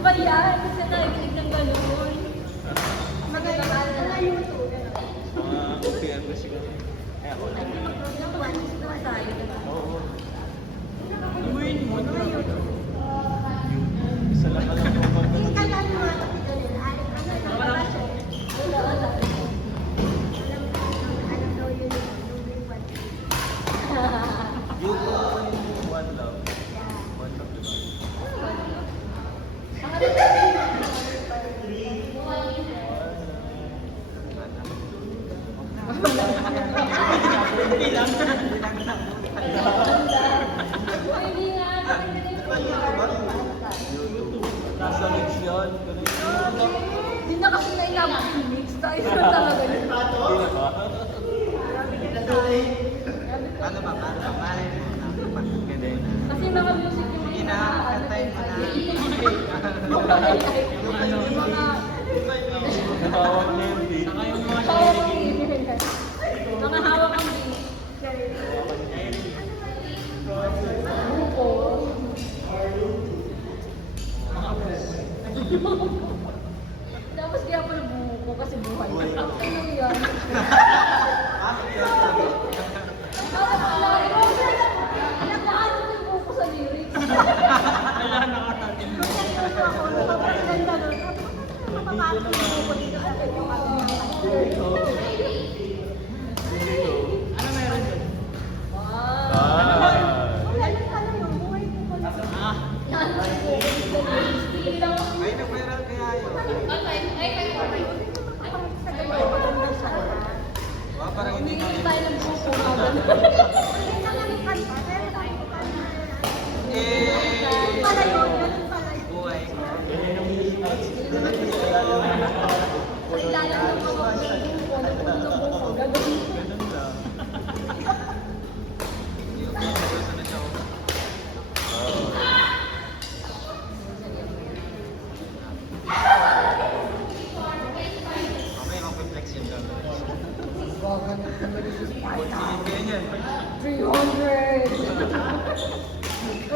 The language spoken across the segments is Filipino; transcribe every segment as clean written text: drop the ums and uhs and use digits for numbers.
ba yan? Kasi nakikinig ng gano'n. Mga YouTube. PM ko siguro. Eh ako lang. Mag-program naman tayo. Oo. Imuin mo. Mga YouTube. Isa lang alam ko pag Hindi ka lang mga kapito nila. Alam daw yun yung one. yung One Love. One Love diba? Nasa mix yun. Hindi na kasi nailabot yung mix. Tayo na talaga yun. Hindi na ba? Paano ba? Malay mo na pagkakagay na. Kasi mga music yung mga Kinakantay mo na. yung mga Nahawak na yung beat. hawak ang beat. Mga hawak ang beat. Buko. Tapos kaya pala buko kasi buhay. Ano yan? Nakaano yung buko sa lyrics? Wow! Ay, nag-viral kaya yun. Parang hindi Hindi nga tayo ng buko. buhay. Ay, lalang ng mga buko. Napuno ng buko. Gagawin ko. Ganun lang. Susunod siya. Mamaya mag-flex yun lang. Pagsilip kayo niyan. 300!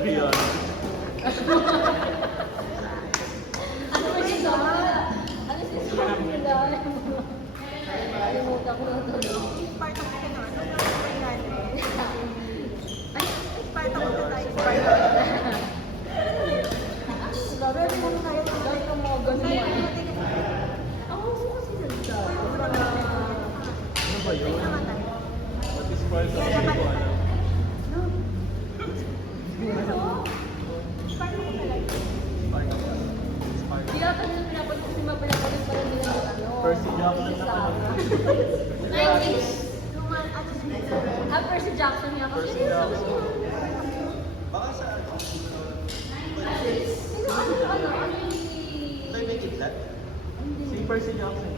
Ayan. Ano ba siya? Ano siya sa nila? Kalimutan ko na tuloy. Grabe, ano mo tayo? Dahil ka mga ganun. Ako gusto kasi nagsa. Ano ba yun? What is part of the ko alam? Di ata nila pinapalit kasi mapinapalit pa rin nila yung ano. Percy Jackson na Sa- ano? 90s. Percy Jackson niya kasi. Percy Jackson. Baka sa ano? Sino ano yung Tayo may kidlat? Si Percy Jackson.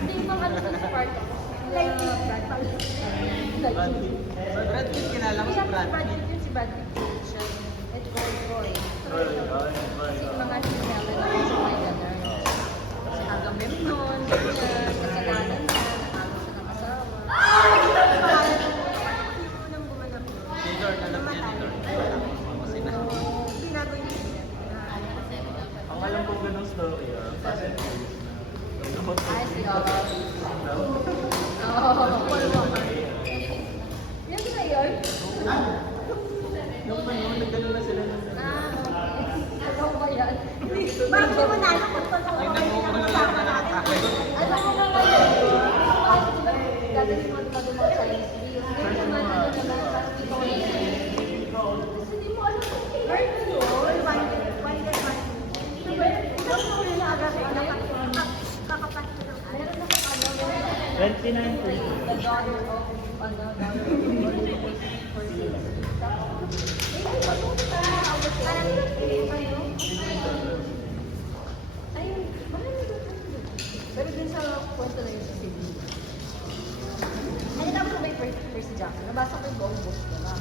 hindi pang ano sa Sparta. Brad Brad Pitt. Brad Pitt, kilala mo si Brad Pitt. Pitt si Brad Pitt siya. At Roy. Right. Kasi mga sinyalan na sa mga ganun. Kasi Agamemnon, ganyan, kasalanan niya, nakalo siya ng asawa. Taylor, alam niya ni Lord. Kasi na. Ang alam kong ganung story, Fast and Furious na. Ay, si Oo. Yan na yun? Yung panahon, nagdalo na sila ng Ano ba yan? Bakit mo nalo kung totoo? Ay, nakukulo lang na nakatake. Ano ko nga ngayon? Gagaling mo naman mga Chinese videos. Hindi naman ano naman sa kasi di mo alam kung kailan yun. Meron na sa ano, 29 the daughter of pero din sa kwento na yun sa city. Ano naman ba yung Percy Jackson? Nabasa ko yung buong book na lang.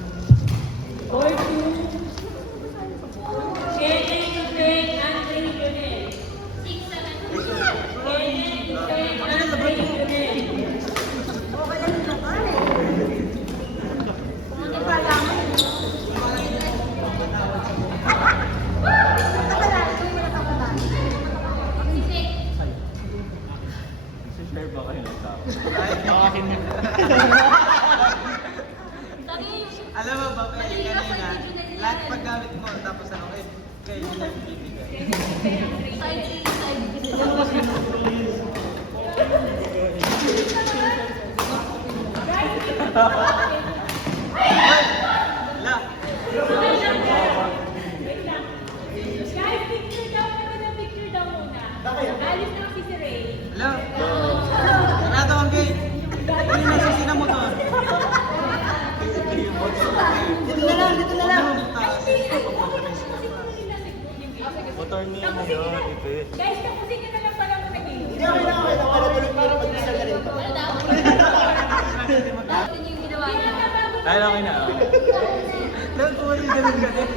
Alis na si Ray. Hello? Sarado ang gate. Ano yung nagsisi na motor? Dito na lang, dito na lang. Motor niya mo yun, ipe. Guys, tapusin nyo na lang pala mo nag-iinit. Hindi, okay lang. Para mag-isa na rin. Dapat yung ginawa niya. Dahil okay na. Lang ko yung ganun ka din.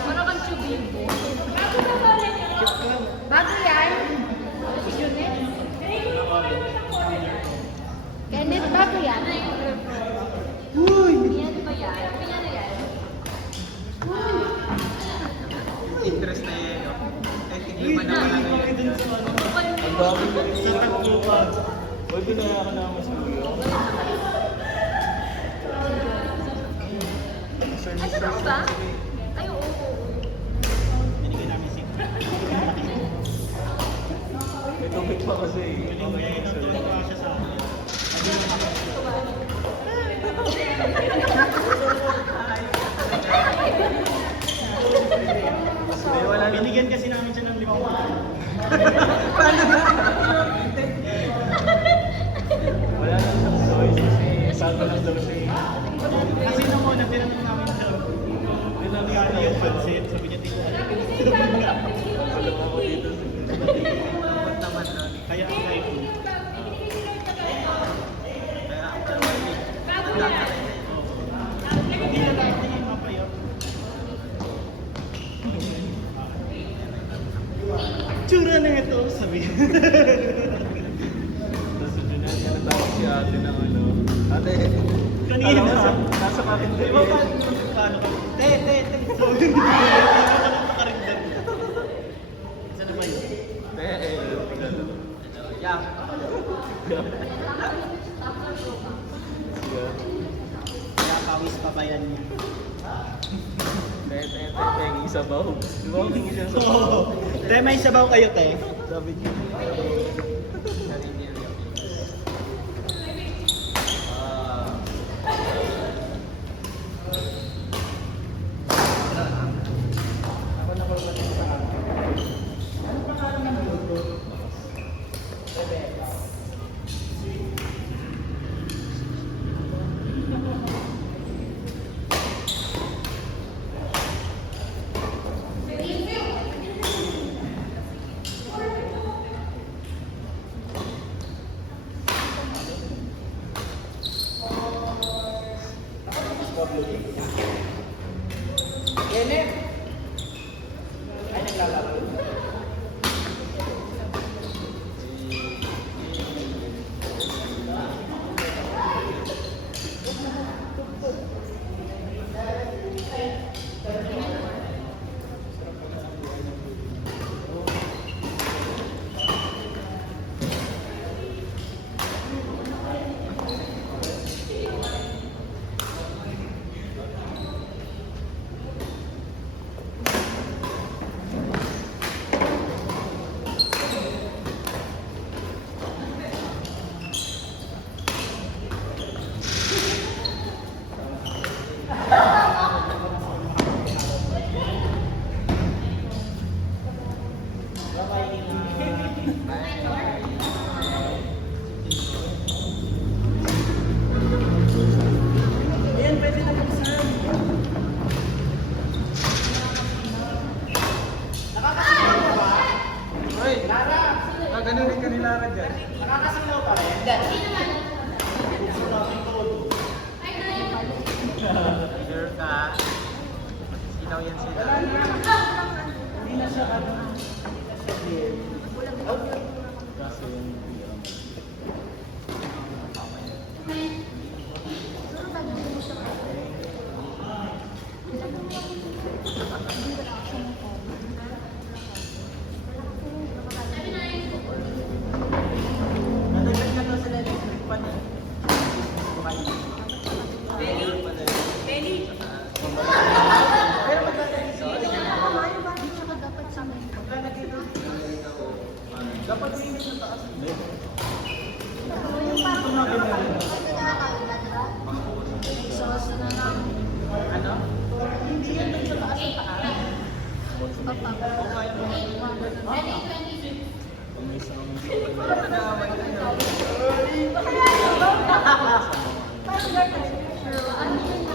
Parang kang chubimbo. Bago yan. Kenneth, bago yan. Uy! Yan ba yan? Yan na yan. Interest na yan. Kahit hindi man naman ano yun. Ang dami ko rin sa tatlo pa. Pwede na ako na mas luyo. Ay, totoo ba? Ay, oo. Binigyan namin si May tubig pa kasi. Okay na sa'yo. siya sa akin. May wala na. Binigyan kasi namin siya ng 5. Wala na siyang choice kasi sabi lang daw siya. Kasi nung una, tinanong namin siya. Tinanong namin yung pansit. Sabi niya, tito. Alam ako dito. Dapat naman nun. Kaya ang live ko. Kaya ang hindi na lang yung mapayaw. Tsura na ito, sabi. Tapos yun na, yan ang tawag si ate ng ano. Ate, Kanina. nasa karinda. Di ba paano ka? Te. Sabi niya, hindi ka naman makarindan. Isa na ba yun? Yeah. Kaya pawis pa ba yan niya? Pengi sabaw. Di ba kung pengi siya Oo. sabaw? Te, may sabaw kayo, te. Sabi niya. Ay, naglalaro. Ayan, pwede na buksan. Nakakasilaw ka ba? Hoy! Lara! Ganun rin ka ni Lara dyan. Nakakasilaw pa rin? Hindi. Sure ka? Sinaw yan sila. Hindi na siya ano. Kasi yung Nadagdag na daw sila electric pan eh. Pero maglalagay siya. Maglalagay doon. Dapat mainit sa taas. Ano? Hindi yan doon sa taas ang taas. Papa. Pang isang... Parang